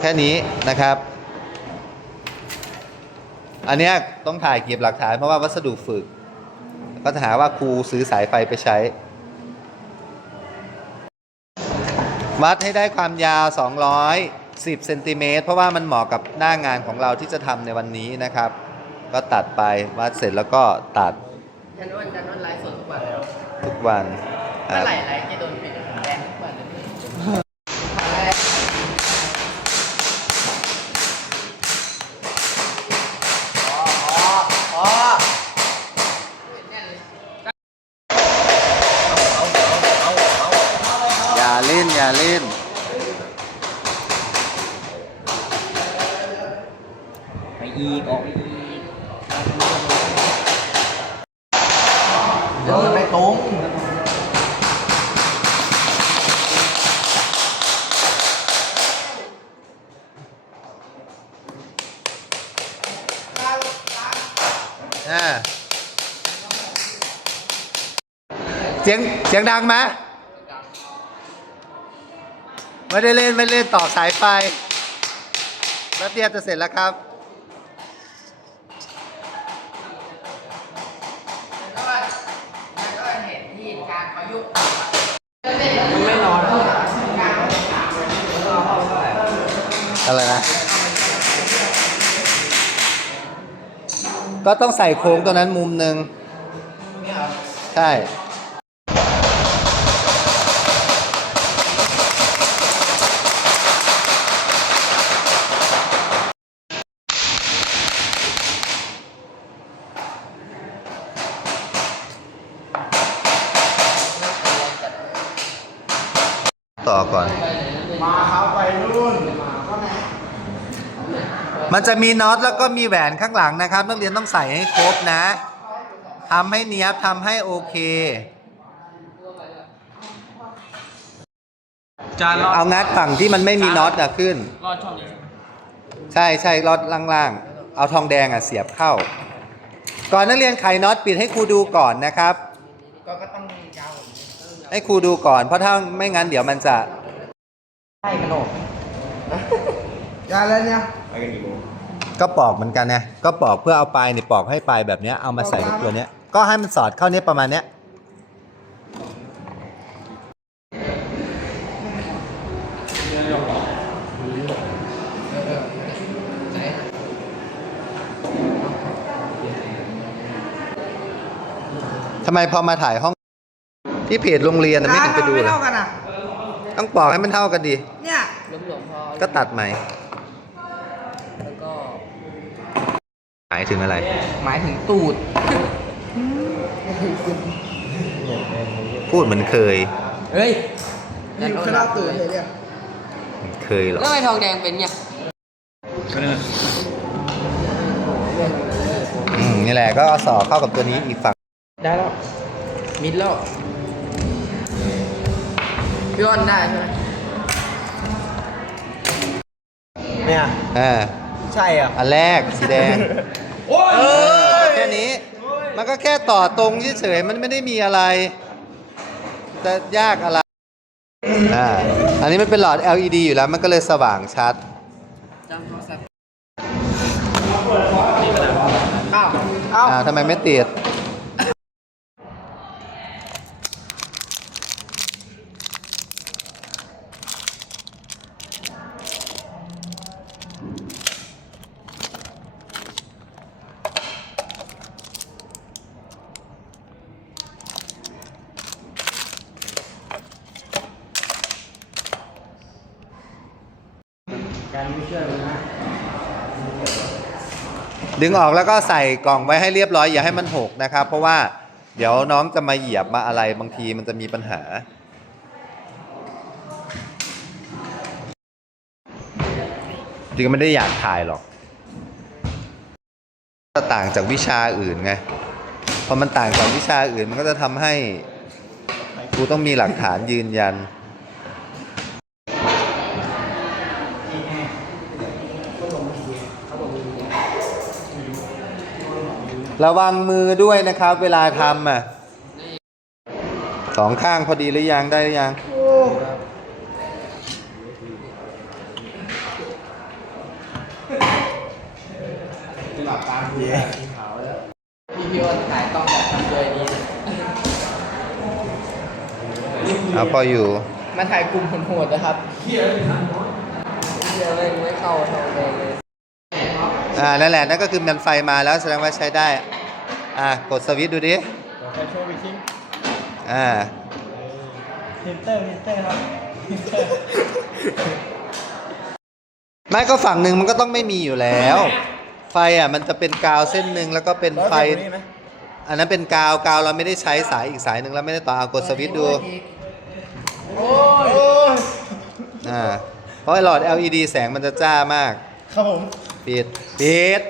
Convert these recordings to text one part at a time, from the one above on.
แค่นี้นะครับ อันเนี้ยต้องถ่ายเก็บหลักฐานเพราะว่าวัสดุฝึก ก็จะหาว่าครูซื้อสายไฟไปใช้ วัดให้ได้ความยาว 210เซนติเมตรเพราะว่ามันเหมาะกับหน้างานของเราที่จะทำในวันนี้นะครับ ก็ตัดไปวัดเสร็จแล้วก็ตัดจันอ้วนจันอ้วนไลฟ์สดทุกวันเลยเหรอทุกวันคเมื่รัอบไหร่ไลฟ์จะโดน อีกออกอีกเดินไปตรงเสียงเสียงดังไหมไม่ได้เล่น ไม่เล่นต่อสายไฟแป๊บเดียวจะเสร็จแล้วครับ ไม่นอน อะไรนะ ก็ต้องใส่โค้งตัวนั้นมุมหนึ่งใช่ มาครับไปรุ่นมันจะมีน็อตแล้วก็มีแหวนข้างหลังนะครับ นักเรียนต้องใส่ให้ครบนะทำให้เนี้ยบทำให้โอเคจานรอเอางัดฝั่งที่มันไม่มีน็อตอะขึ้น รอดช่องนี้ใช่ใช่รอดล่างๆ เอาทองแดงอะเสียบเข้า ก่อนนักเรียนไขน็อตปิดให้ครูดูก่อนนะครับ ก็ก็ต้องยาวให้ครูดูก่อนเพราะถ้าไม่งั้นเดี๋ยวมันจะ ใช่กระโหลกจานแล้วเนี่ยก็ปอกเหมือนกันนะก็ปอกเพื่อเอาปลายเนี่ยปอกให้ปลายแบบเนี้ยเอามาใส่กับตัวเนี้ยก็ให้มันสอดเข้าเนี้ยประมาณเนี้ยทำไมพอมาถ่ายห้องที่เพจโรงเรียนน่ะไม่เห็นไปดูไม่เลย เท่ากันอะ ต้องปอกให้มันเท่ากันดี เนี่ย หลวมๆพอก็ตัดใหม่ แล้วก็ หมายถึงอะไร หมายถึงตูด พูดเหมือนเคย เฮ้ยอยู่ข้างนอกตื่นเลยเนี่ยเคยเหรอ แล้วทำไมทองแดงเป็นเนี่ยอืมนี่แหละก็เอาสอเข้ากับตัวนี้อีกฝั่ง ได้แล้ว มิดแล้ว พี่อ้อนได้ใช่ไหมเนี่ยอ่าใช่อะอันแรกสีแดงโอ้ยเออแค่นี้ มันก็แค่ต่อตรงเฉยๆมันไม่ได้มีอะไร จะยากอะไรอ่าอันนี้มันเป็นหลอด LED อยู่แล้วมันก็เลยสว่างชัดจำโทรศัพท์อ้าวเอ้าอ่าทำไมไม่ติด ดึงออกแล้วก็ใส่กล่องไว้ให้เรียบร้อยอย่าให้มันหกนะครับ เพราะว่าเดี๋ยวน้องจะมาเหยียบมาอะไรบางทีมันจะมีปัญหา จริงไม่ได้อยากถ่ายหรอกต่างจากวิชาอื่นไงพอมันต่างจากวิชาอื่นมันก็จะทำให้ครูต้องมีหลักฐานยืนยัน ระวังมือด้วยนะครับ เวลาทำอะสองข้างพอดีหรือยังได้หรือยังหลับตาเสียพี่พี่อ้นขายต้องแบบทำด้วยดีเอาพออยู่มาถ่ายกลุ่มโหดๆนะครับเที่ยวเลยไม่เข้าทองแดงเลย อ่านั่นแหละนั่นก็คือมันไฟมาแล้วแสดงว่าใช้ได้อ่ากดสวิตช์ดูดิใครโชว์วิคิงอ่าพิมเตอร์พิมเตอร์ครับพิมเตอร์ไม่ก็ฝั่งหนึ่งมันก็ต้องไม่มีอยู่แล้ว ไฟอะมันจะเป็นกาวเส้นหนึ่งแล้วก็เป็นไฟนี่ไหมอันนั้นเป็นกาวกาวเราไม่ได้ใช้สายอีกสายหนึ่งแล้วไม่ได้ต่อเอากดสวิตช์ดูโอ้ยโอ้ยอ่าเพราะไอ้หลอด LED แสงมันจะจ้ามาก ครับผม ปิด ปิด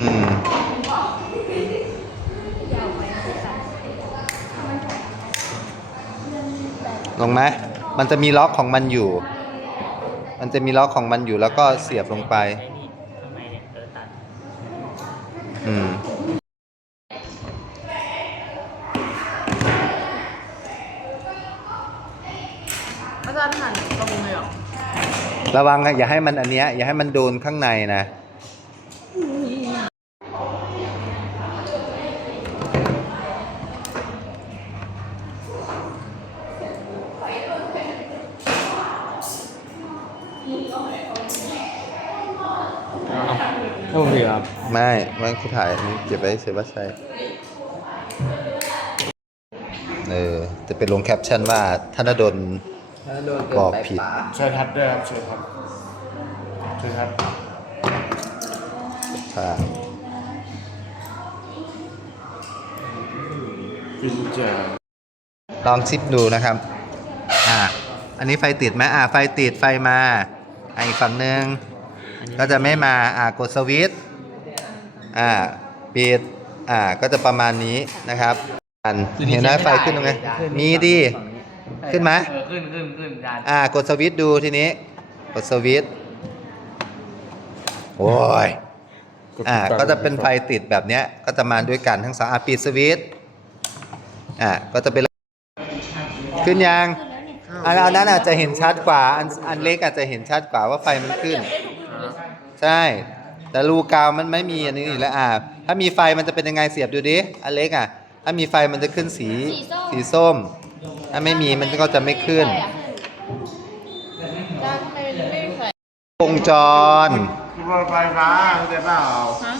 อืมลงไหมมันจะมีล็อกของมันอยู่ มันจะมีล็อกของมันอยู่แล้วก็เสียบลงไป อืมอาจารย์หันตรงเลยเหรอ ระวังนะอย่าให้มันอันเนี้ยอย่าให้มันโดนข้างในนะ โอ้ยครับไม่ไม่คือถ่ายนี่เก็บไว้เฉยว่าใช่เออจะเป็นลงแคปชั่นว่าธนดลโดน บอกผิด ช่วยทัดด้วยครับช่วยทัดช่วยทัดค่ะฟินเจอร์ลองชิปดูนะครับ อ่า อันนี้ไฟติดไหมอ่า ไฟติดไฟมาอ่าอีกฝั่งหนึ่งก็จะไม่มา อ่ากดสวิตช์อ่า ปิด อ่า ก็จะประมาณนี้นะครับอันเห็นไหมไฟขึ้นตรงไหนมีดิ ขึ้นไหมเออขึ้นขึ้นขึ้นอาจารย์อ่ากดสวิตช์ดูทีนี้ กดสวิตช์โอ้ยอ่าก็จะเป็นไฟติดแบบเนี้ยก็จะมาด้วยกันทั้งสองอะปิดสวิตช์อ่าก็จะเป็นขึ้นยังอันอันนั้นอาจจะเห็นชัดกว่าอันอันเล็กอาจจะเห็นชัดกว่าว่าไฟมันขึ้น ใช่ แต่รูกาวมันไม่มีอันนี้อยู่แล้วอ่าถ้ามีไฟมันจะเป็นยังไงเสียบดูดิอันเล็กอะ ถ้ามีไฟมันจะขึ้นสีสีส้ม ถ้าไม่มีมันก็จะไม่ขึ้นจ้าทำไมไม่มีใครวงจรคือไฟฟ้าเข้าใจเปล่า ฮะ